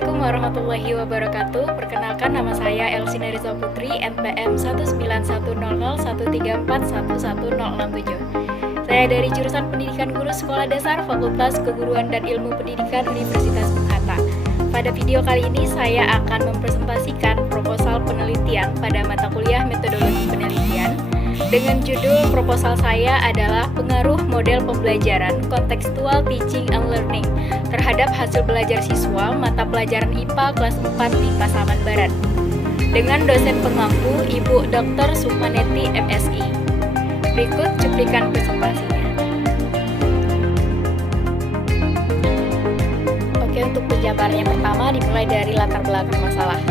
Assalamualaikum warahmatullahi wabarakatuh. Perkenalkan, nama saya Elsinda Riza Putri, NPM 1910013411067. Saya dari jurusan Pendidikan Guru Sekolah Dasar Fakultas Keguruan dan Ilmu Pendidikan Universitas Bung Hatta. Pada video kali ini saya akan mempresentasikan proposal penelitian pada mata kuliah Metodologi Penelitian dengan judul proposal saya adalah pengaruh model pembelajaran Contextual Teaching and Learning terhadap hasil belajar siswa mata pelajaran IPA kelas 4 di Pasaman Barat dengan dosen pengampu Ibu Dr. Sukmaneti MSI. Berikut cuplikan presentasinya. Oke, untuk penjabarannya pertama dimulai dari latar belakang masalah.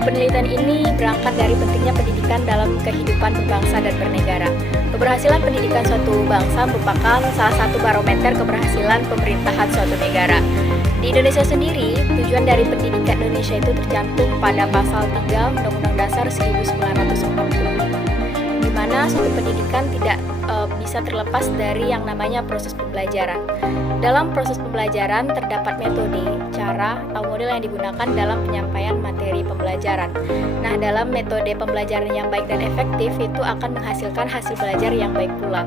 Penelitian ini berangkat dari pentingnya pendidikan dalam kehidupan berbangsa dan bernegara. Keberhasilan pendidikan suatu bangsa merupakan salah satu barometer keberhasilan pemerintahan suatu negara. Di Indonesia sendiri, tujuan dari pendidikan Indonesia itu tercantum pada pasal 3 Undang-Undang Dasar 1945, di mana suatu pendidikan tidak bisa terlepas dari yang namanya proses pembelajaran. Dalam proses pembelajaran terdapat metode, cara, atau model yang digunakan dalam penyampaian materi pembelajaran. Nah, dalam metode pembelajaran yang baik dan efektif itu akan menghasilkan hasil belajar yang baik pula.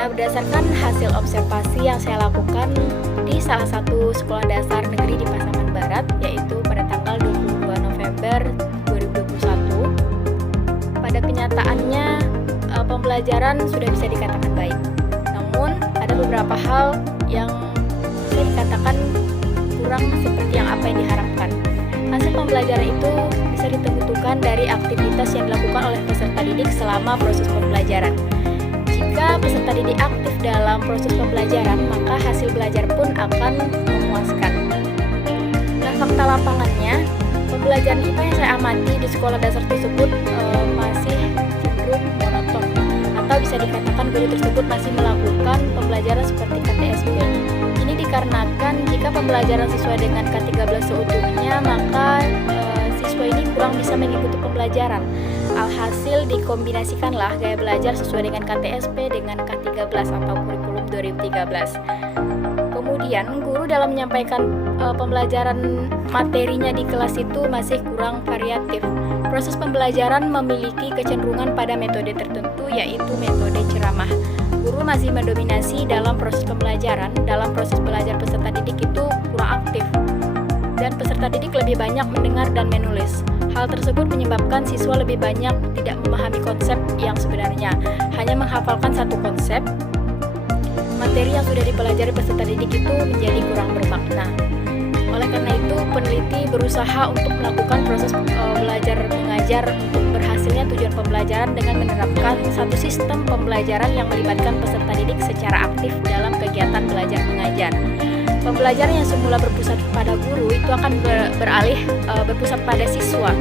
Nah, berdasarkan hasil observasi yang saya lakukan di salah satu sekolah dasar negeri di Pasaman Barat, yaitu pada tanggal 22 November 2021, pada kenyataannya pembelajaran sudah bisa dikatakan baik. Namun, ada beberapa hal yang bisa dikatakan kurang seperti yang apa yang diharapkan. Hasil pembelajaran itu bisa ditentukan dari aktivitas yang dilakukan oleh peserta didik selama proses pembelajaran. Jika peserta didik aktif dalam proses pembelajaran, maka hasil belajar pun akan memuaskan. Nah, fakta lapangannya, pembelajaran IPA yang saya amati di sekolah dasar tersebut masih cenderung monoton, atau bisa dikatakan guru tersebut masih melakukan pembelajaran seperti KTSP. Ini dikarenakan jika pembelajaran sesuai dengan K13 seutuhnya, maka siswa ini kurang bisa mengikuti pembelajaran. Alhasil dikombinasikanlah gaya belajar sesuai dengan KTSP dengan K13 atau kurikulum 2013. Kemudian guru dalam menyampaikan pembelajaran materinya di kelas itu masih kurang variatif. Proses pembelajaran memiliki kecenderungan pada metode tertentu, yaitu metode ceramah. Guru masih mendominasi dalam proses pembelajaran. Dalam proses belajar peserta didik itu kurang aktif, dan peserta didik lebih banyak mendengar dan menulis. Hal tersebut menyebabkan siswa lebih banyak tidak memahami konsep yang sebenarnya, hanya menghafalkan satu konsep. Materi yang sudah dipelajari peserta didik itu menjadi kurang bermakna. Oleh karena itu, peneliti berusaha untuk melakukan proses belajar mengajar untuk berhasilnya tujuan pembelajaran dengan menerapkan satu sistem pembelajaran yang melibatkan peserta didik secara aktif dalam kegiatan belajar mengajar. Pembelajaran yang semula berpusat pada guru itu akan beralih berpusat pada siswa.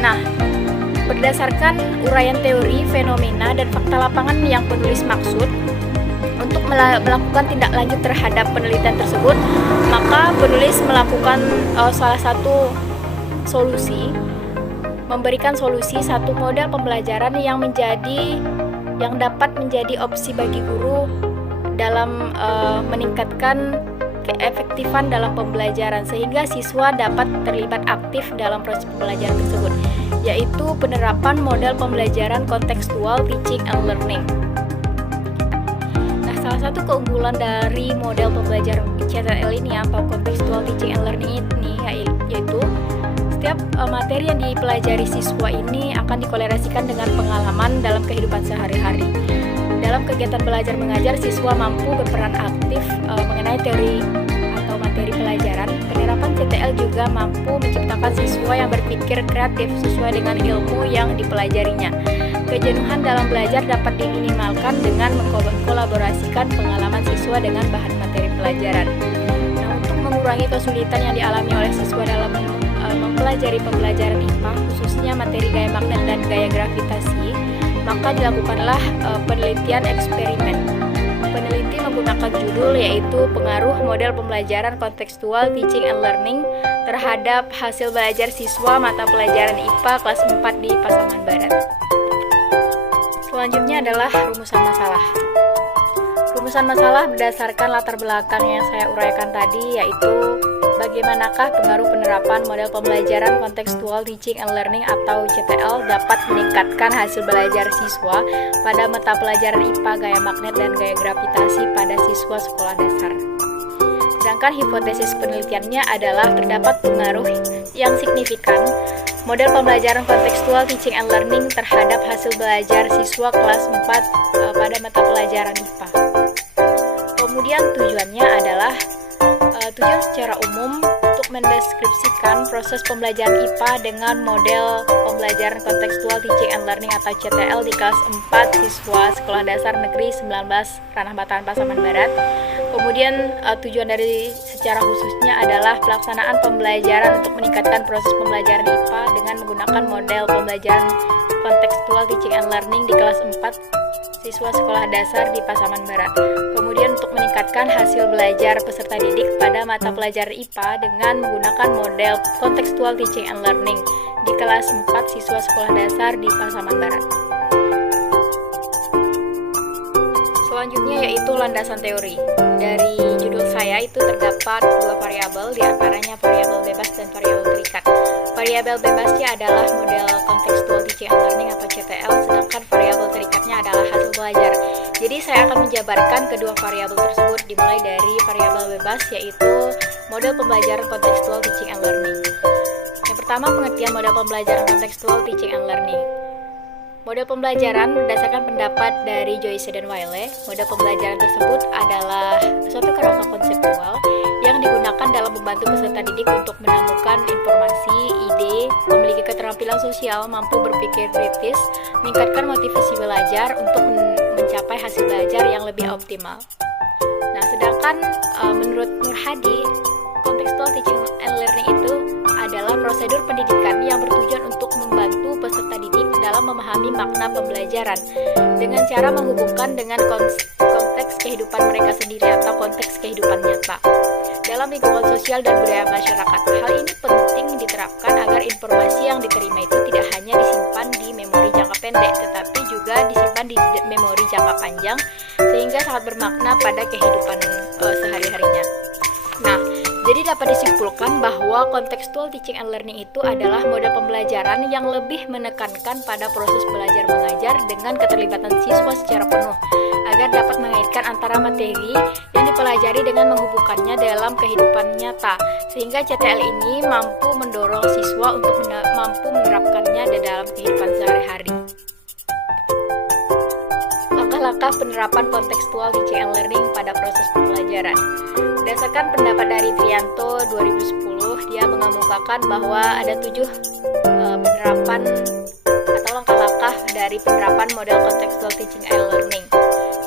Nah, berdasarkan uraian teori, fenomena, dan fakta lapangan yang penulis maksud untuk melakukan tindak lanjut terhadap penelitian tersebut, maka penulis melakukan salah satu solusi, memberikan solusi satu model pembelajaran yang dapat menjadi opsi bagi guru dalam meningkatkan keefektifan dalam pembelajaran sehingga siswa dapat terlibat aktif dalam proses pembelajaran tersebut, yaitu penerapan model pembelajaran Contextual Teaching and Learning. Nah, salah satu keunggulan dari model pembelajaran CTL ini atau Contextual Teaching and Learning ini yaitu setiap materi yang dipelajari siswa ini akan dikolerasikan dengan pengalaman dalam kehidupan sehari-hari. Dalam kegiatan belajar mengajar, siswa mampu berperan aktif mengenai teori atau materi pelajaran. Penerapan CTL juga mampu menciptakan siswa yang berpikir kreatif sesuai dengan ilmu yang dipelajarinya. Kejenuhan dalam belajar dapat diminimalkan dengan mengkolaborasikan pengalaman siswa dengan bahan materi pelajaran. Nah, untuk mengurangi kesulitan yang dialami oleh siswa dalam mempelajari pembelajaran IPA, khususnya materi gaya magnet dan gaya gravitasi, maka dilakukanlah penelitian eksperimen. Peneliti menggunakan judul yaitu pengaruh model pembelajaran Contextual Teaching and Learning terhadap hasil belajar siswa mata pelajaran IPA kelas 4 di Pasaman Barat. Selanjutnya adalah rumusan masalah. Rumusan masalah berdasarkan latar belakang yang saya uraikan tadi, yaitu bagaimanakah pengaruh penerapan model pembelajaran Contextual Teaching and Learning atau CTL dapat meningkatkan hasil belajar siswa pada mata pelajaran IPA, gaya magnet, dan gaya gravitasi pada siswa sekolah dasar. Sedangkan hipotesis penelitiannya adalah terdapat pengaruh yang signifikan model pembelajaran Contextual Teaching and Learning terhadap hasil belajar siswa kelas 4 pada mata pelajaran IPA. Kemudian tujuannya adalah tujuan secara umum untuk mendeskripsikan proses pembelajaran IPA dengan model pembelajaran Contextual Teaching and Learning atau CTL di kelas 4 siswa Sekolah Dasar Negeri 19 Ranah Batan Pasaman Barat. Kemudian tujuan dari secara khususnya adalah pelaksanaan pembelajaran untuk meningkatkan proses pembelajaran IPA dengan menggunakan model pembelajaran Contextual Teaching and Learning di kelas 4 siswa sekolah dasar di Pasaman Barat. Kemudian untuk meningkatkan hasil belajar peserta didik pada mata pelajaran IPA dengan menggunakan model Contextual Teaching and Learning di kelas 4 siswa sekolah dasar di Pasaman Barat. Selanjutnya yaitu landasan teori. Dari judul saya itu terdapat dua variabel, diantaranya variabel bebas dan variabel terikat. Variabel bebasnya adalah model Contextual Teaching and Learning atau CTL, sedangkan variabel terikatnya adalah hasil belajar. Jadi saya akan menjabarkan kedua variabel tersebut dimulai dari variabel bebas yaitu model pembelajaran Contextual Teaching and Learning. Yang pertama, pengertian model pembelajaran Contextual Teaching and Learning. Model pembelajaran berdasarkan pendapat dari Joyce dan Wiley. Model pembelajaran tersebut adalah suatu kerangka konseptual yang digunakan dalam membantu peserta didik untuk menemukan informasi, ide, memiliki keterampilan sosial, mampu berpikir kritis, meningkatkan motivasi belajar untuk mencapai hasil belajar yang lebih optimal. Nah, sedangkan menurut Nur Hadi, Contextual Teaching and Learning itu adalah prosedur pendidikan yang bertujuan untuk membantu peserta didik dalam memahami makna pembelajaran dengan cara menghubungkan dengan konteks kehidupan mereka sendiri atau konteks kehidupan nyata dalam lingkungan sosial dan budaya masyarakat. Hal ini penting diterapkan agar informasi yang diterima itu tidak hanya disimpan di memori jangka pendek, tetapi juga disimpan di memori jangka panjang sehingga sangat bermakna pada kehidupan sehari-harinya. Nah, jadi dapat disimpulkan bahwa Contextual Teaching and Learning itu adalah model pembelajaran yang lebih menekankan pada proses belajar mengajar dengan keterlibatan siswa secara penuh agar dapat mengaitkan antara materi yang dipelajari dengan menghubungkannya dalam kehidupan nyata, sehingga CTL ini mampu mendorong siswa untuk mampu menerapkannya di dalam kehidupan sehari-hari. Langkah-langkah penerapan Contextual Teaching and Learning pada proses pembelajaran. Berdasarkan pendapat dari Trianto 2010, dia mengemukakan bahwa ada 7 penerapan atau langkah-langkah dari penerapan model Contextual Teaching and Learning.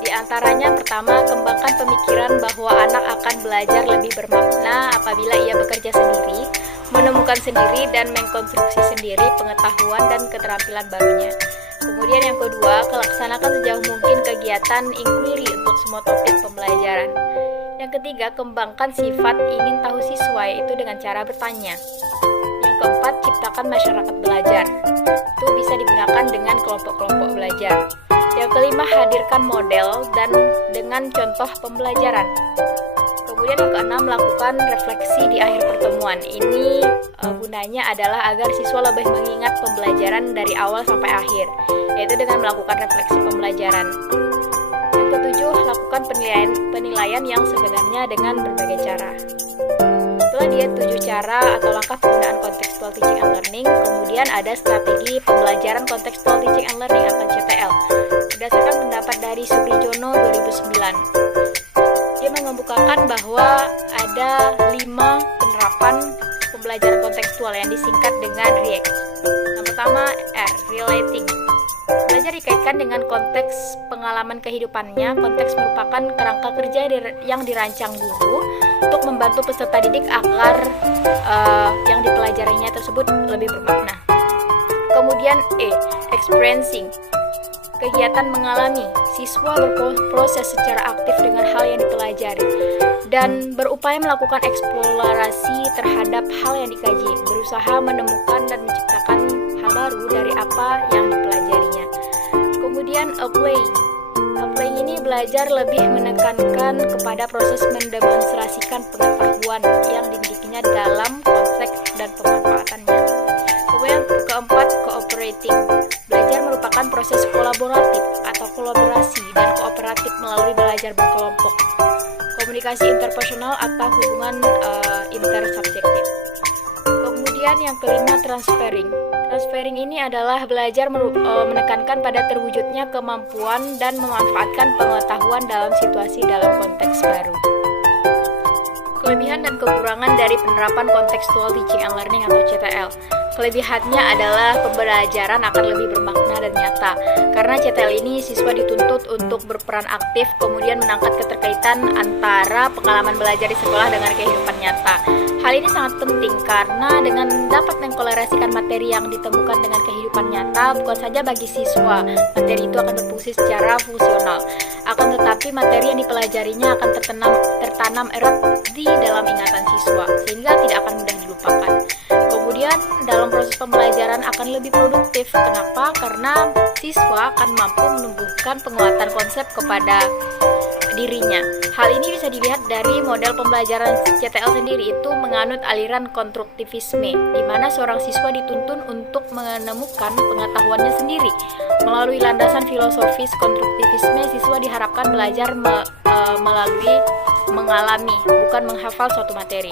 Di antaranya, pertama, kembangkan pemikiran bahwa anak akan belajar lebih bermakna apabila ia bekerja sendiri, menemukan sendiri dan mengkonstruksi sendiri pengetahuan dan keterampilan barunya. Kemudian yang kedua, laksanakan sejauh mungkin kegiatan inquiry untuk semua topik pembelajaran. Yang ketiga, kembangkan sifat ingin tahu siswa, yaitu dengan cara bertanya. Yang keempat, ciptakan masyarakat belajar. Itu bisa digunakan dengan kelompok-kelompok belajar. Yang kelima, hadirkan model dan dengan contoh pembelajaran. Kemudian yang keenam, lakukan refleksi di akhir pertemuan. Ini gunanya adalah agar siswa lebih mengingat pembelajaran dari awal sampai akhir, yaitu dengan melakukan refleksi pembelajaran. Yang ketujuh, lakukan penilaian yang sebenarnya dengan berbagai cara. Itulah dia 7 cara atau langkah penggunaan Contextual Teaching and Learning. Kemudian ada strategi pembelajaran Contextual Teaching and Learning atau CTL. Berdasarkan pendapat dari Subrijono 2009. Dia mengemukakan bahwa ada 5 penerapan pembelajaran kontekstual yang disingkat dengan REACT. Yang pertama, R, relating. Belajar dikaitkan dengan konteks pengalaman kehidupannya. Konteks merupakan kerangka kerja yang dirancang guru untuk membantu peserta didik agar yang dipelajarinya tersebut lebih bermakna. Kemudian E, experiencing. Kegiatan mengalami. Siswa berproses secara aktif dengan hal yang dipelajari dan berupaya melakukan eksplorasi terhadap hal yang dikaji, berusaha menemukan dan menciptakan hal baru dari apa yang dipelajarinya. Kemudian applying. Applying ini belajar lebih menekankan kepada proses mendemonstrasikan pengetahuan yang dimilikinya dalam konteks dan pemanfaatannya. Kemudian keempat, cooperating. Belajar merupakan proses kolaboratif atau kolaborasi dan kooperatif melalui belajar berkelompok. Komunikasi interpersonal atau hubungan intersubjektif. Kemudian yang kelima, transferring. Transferring ini adalah belajar menekankan pada terwujudnya kemampuan dan memanfaatkan pengetahuan dalam situasi dalam konteks baru. Kelebihan dan kekurangan dari penerapan Contextual Teaching and Learning atau CTL. Kelebihannya adalah pembelajaran akan lebih bermakna dan nyata. Karena CTL ini siswa dituntut untuk berperan aktif, kemudian menangkap keterkaitan antara pengalaman belajar di sekolah dengan kehidupan nyata. Hal ini sangat penting karena dengan dapat mengkolerasikan materi yang ditemukan dengan kehidupan nyata, bukan saja bagi siswa, materi itu akan berfungsi secara fungsional. Akan tetapi materi yang dipelajarinya akan tertanam erat di dalam ingatan siswa, sehingga tidak akan mudah dilupakan. Kemudian dalam proses pembelajaran akan lebih produktif. Kenapa? Karena siswa akan mampu menumbuhkan penguatan konsep kepada dirinya. Hal ini bisa dilihat dari model pembelajaran CTL sendiri, itu menganut aliran konstruktivisme, di mana seorang siswa dituntun untuk menemukan pengetahuannya sendiri. Melalui landasan filosofis konstruktivisme, siswa diharapkan belajar melalui mengalami, bukan menghafal suatu materi.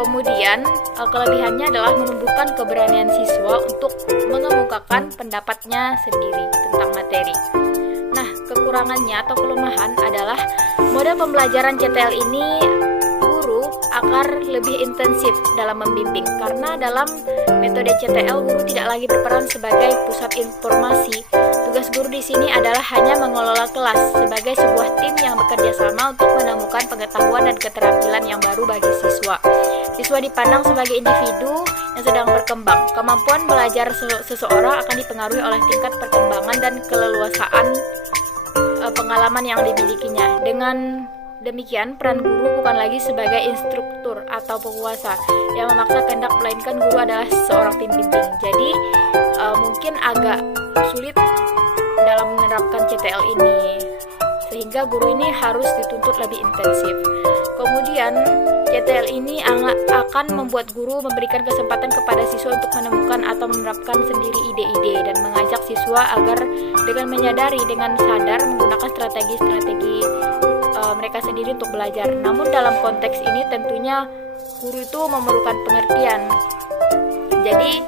Kemudian kelebihannya adalah menumbuhkan keberanian siswa untuk mengemukakan pendapatnya sendiri tentang materi. Nah, kekurangannya atau kelemahan adalah model pembelajaran CTL ini guru akan lebih intensif dalam membimbing, karena dalam metode CTL guru tidak lagi berperan sebagai pusat informasi. Tugas guru di sini adalah hanya mengelola kelas sebagai sebuah tim yang bekerja sama untuk menemukan pengetahuan dan keterampilan yang baru bagi siswa. Siswa dipandang sebagai individu yang sedang berkembang. Kemampuan belajar seseorang akan dipengaruhi oleh tingkat perkembangan dan keleluasaan pengalaman yang dimilikinya. Dengan demikian, peran guru bukan lagi sebagai instruktur atau penguasa yang memaksa kehendak, melainkan guru adalah seorang pembimbing. Jadi mungkin agak sulit dalam menerapkan CTL ini, sehingga guru ini harus dituntut lebih intensif. Kemudian CTL ini akan membuat guru memberikan kesempatan kepada siswa untuk menemukan atau menerapkan sendiri ide-ide dan mengajak siswa agar dengan menyadari, dengan sadar menggunakan strategi-strategi mereka sendiri untuk belajar. Namun dalam konteks ini tentunya guru itu memerlukan pengertian. Jadi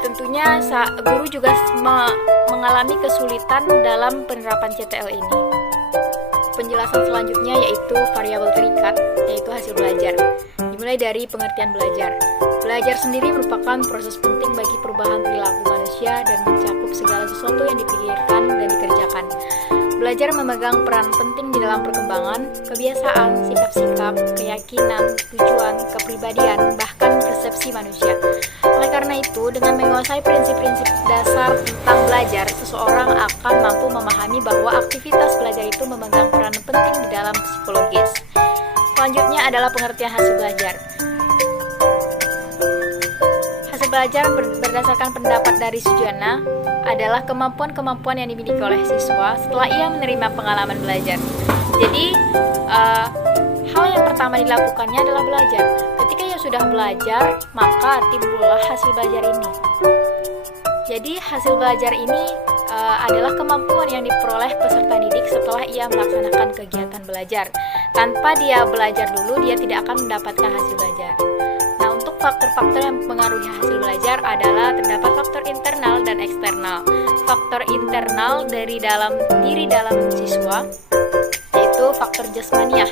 tentunya guru juga mengalami kesulitan dalam penerapan CTL ini. Penjelasan selanjutnya yaitu variabel terikat, yaitu hasil belajar. Dimulai dari pengertian belajar. Belajar sendiri merupakan proses penting bagi perubahan perilaku manusia dan mencakup segala sesuatu yang dipikirkan dan dikerjakan. Belajar memegang peran penting di dalam perkembangan, kebiasaan, sikap-sikap, keyakinan, tujuan, kepribadian, bahkan persepsi manusia. Oleh karena itu, dengan menguasai prinsip-prinsip dasar tentang belajar, seseorang akan mampu memahami bahwa aktivitas belajar itu memegang peran penting di dalam psikologis. Selanjutnya adalah pengertian hasil belajar. Hasil belajar berdasarkan pendapat dari Sujana adalah kemampuan-kemampuan yang dimiliki oleh siswa setelah ia menerima pengalaman belajar. Jadi, hal yang pertama dilakukannya adalah belajar. Ketika ia sudah belajar, maka timbullah hasil belajar ini. Jadi, hasil belajar ini adalah kemampuan yang diperoleh peserta didik setelah ia melaksanakan kegiatan belajar. Tanpa dia belajar dulu, dia tidak akan mendapatkan hasil belajar. Nah, untuk faktor-faktor yang mempengaruhi hasil belajar adalah terdapat faktor internal dan eksternal. Faktor internal dari diri dalam siswa, yaitu faktor jasmaniah,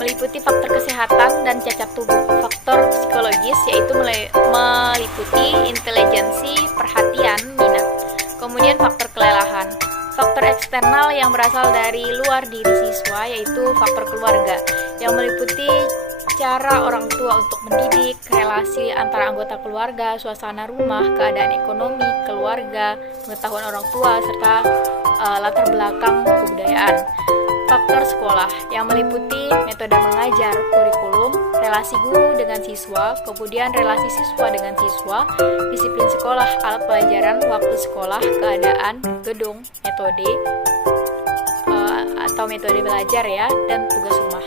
meliputi faktor kesehatan dan cacat tubuh. Faktor psikologis yaitu meliputi intelijensi, perhatian, minat. Kemudian faktor kelelahan. Faktor eksternal yang berasal dari luar diri siswa yaitu faktor keluarga, yang meliputi cara orang tua untuk mendidik, relasi antara anggota keluarga, suasana rumah, keadaan ekonomi keluarga, pengetahuan orang tua, serta latar belakang kebudayaan. Faktor sekolah yang meliputi metode mengajar, kurikulum, relasi guru dengan siswa, kemudian relasi siswa dengan siswa, disiplin sekolah, alat pelajaran, waktu sekolah, keadaan, gedung, metode. atau metode belajar ya, dan tugas rumah.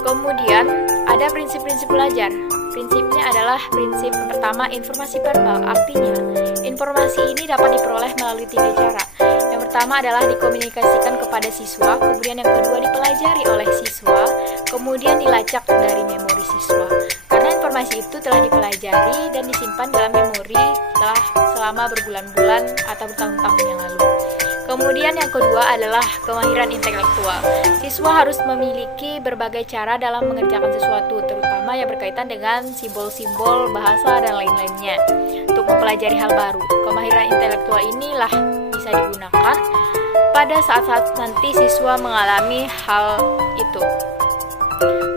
Kemudian ada prinsip-prinsip belajar. Prinsipnya adalah prinsip pertama, informasi verbal. Artinya, informasi ini dapat diperoleh melalui 3 cara. Yang pertama adalah dikomunikasikan kepada siswa, kemudian yang kedua dipelajari oleh siswa, kemudian dilacak dari memori siswa. Karena informasi itu telah dipelajari dan disimpan dalam memori telah selama berbulan-bulan atau bertahun-tahun yang lalu. Kemudian yang kedua adalah kemahiran intelektual. Siswa harus memiliki berbagai cara dalam mengerjakan sesuatu, terutama yang berkaitan dengan simbol-simbol, bahasa, dan lain-lainnya untuk mempelajari hal baru. Kemahiran intelektual inilah bisa digunakan pada saat-saat nanti siswa mengalami hal itu.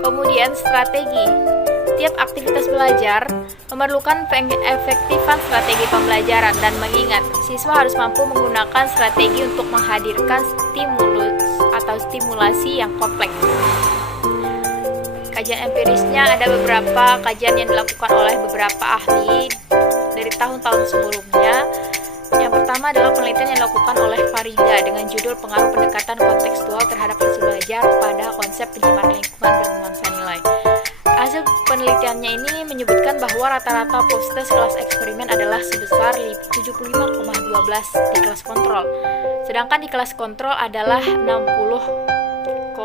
Kemudian strategi. Tiap aktivitas belajar memerlukan efektifan strategi pembelajaran, dan mengingat siswa harus mampu menggunakan strategi untuk menghadirkan stimulus atau stimulasi yang kompleks. Kajian empirisnya ada beberapa kajian yang dilakukan oleh beberapa ahli dari tahun-tahun sebelumnya. Yang pertama adalah penelitian yang dilakukan oleh Farida dengan judul Pengaruh Pendekatan Kontekstual Terhadap Hasil Belajar pada Konsep Pencemaran Lingkungan Bernuansa Nilai. Hasil penelitiannya ini menyebutkan bahwa rata-rata post-test kelas eksperimen adalah sebesar 75,12 di kelas kontrol, sedangkan di kelas kontrol adalah 60,05,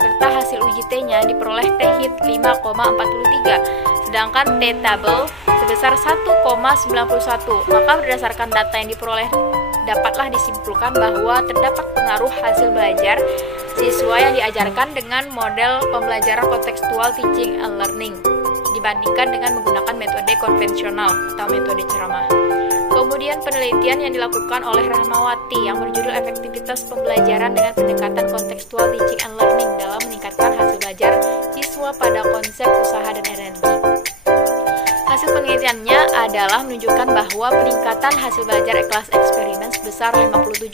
serta hasil uji T-nya diperoleh T-hit 5,43, sedangkan T-table sebesar 1,91. Maka berdasarkan data yang diperoleh dapatlah disimpulkan bahwa terdapat pengaruh hasil belajar siswa yang diajarkan dengan model pembelajaran kontekstual teaching and learning dibandingkan dengan menggunakan metode konvensional atau metode ceramah. Kemudian penelitian yang dilakukan oleh Rahmawati yang berjudul Efektivitas Pembelajaran dengan Pendekatan Kontekstual Teaching and Learning dalam meningkatkan hasil belajar siswa pada konsep usaha dan energi. Hasil penelitiannya adalah menunjukkan bahwa peningkatan hasil belajar kelas eksperimen sebesar 57%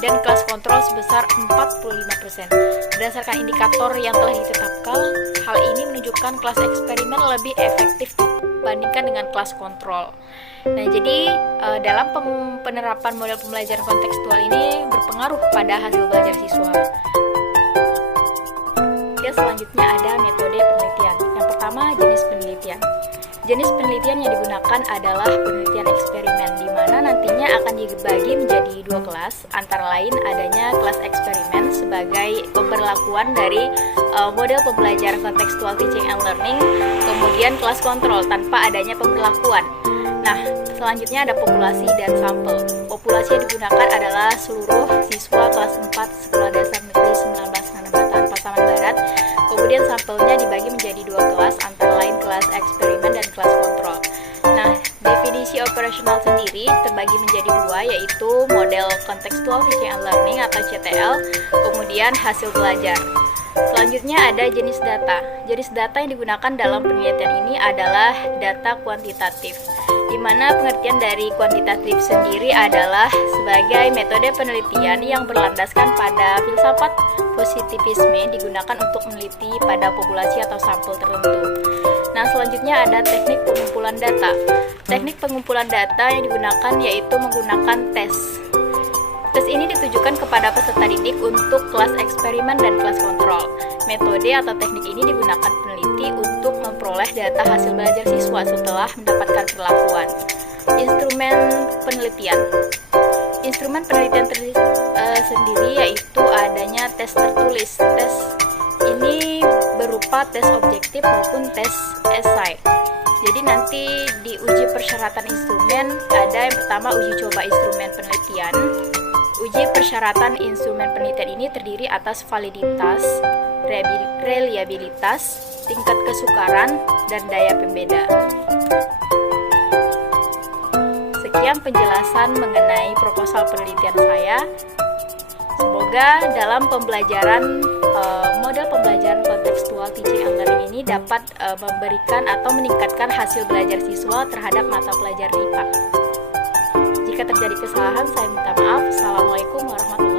dan kelas kontrol sebesar 45%. Berdasarkan indikator yang telah ditetapkan, hal ini menunjukkan kelas eksperimen lebih efektif dibandingkan dengan kelas kontrol. Nah, jadi dalam penerapan model pembelajaran kontekstual ini berpengaruh pada hasil belajar siswa. Dan selanjutnya ada metode penelitian. Yang pertama, jenis penelitian. Jenis penelitian yang digunakan adalah penelitian eksperimen, di mana nantinya akan dibagi menjadi 2 kelas, antara lain adanya kelas eksperimen sebagai pemberlakuan dari model pembelajaran kontekstual teaching and learning, kemudian kelas kontrol tanpa adanya pemberlakuan. Nah, selanjutnya ada populasi dan sampel. Populasi yang digunakan adalah seluruh siswa kelas 4 Sekolah Dasar Negeri 19 Nganabatan Pasaman Barat. Kemudian sampelnya dibagi menjadi 2 kelas, antara lain kelas eksperimen dan kelas kontrol. Nah, definisi operasional sendiri terbagi menjadi 2, yaitu model Contextual Teaching and Learning atau CTL, kemudian hasil belajar. Selanjutnya ada jenis data. Jenis data yang digunakan dalam penelitian ini adalah data kuantitatif, di mana pengertian dari kuantitatif sendiri adalah sebagai metode penelitian yang berlandaskan pada filsafat positivisme digunakan untuk meneliti pada populasi atau sampel tertentu. Nah, selanjutnya ada teknik pengumpulan data. Teknik pengumpulan data yang digunakan yaitu menggunakan tes. Tes ini ditujukan kepada peserta didik untuk kelas eksperimen dan kelas kontrol. Metode atau teknik ini digunakan peneliti untuk memperoleh data hasil belajar siswa setelah mendapatkan perlakuan. Instrumen penelitian. Instrumen penelitian sendiri yaitu adanya tes tertulis. Tes ini berupa tes objektif maupun tes esai. Jadi nanti di uji persyaratan instrumen ada yang pertama uji coba instrumen penelitian. Uji persyaratan instrumen penelitian ini terdiri atas validitas, reliabilitas, tingkat kesukaran, dan daya pembeda. Sekian penjelasan mengenai proposal penelitian saya. Semoga dalam pembelajaran model pembelajaran kontekstual teaching and learning ini dapat memberikan atau meningkatkan hasil belajar siswa terhadap mata pelajaran IPA. Jika terjadi kesalahan, saya minta maaf. Assalamualaikum warahmatullahi wabarakatuh.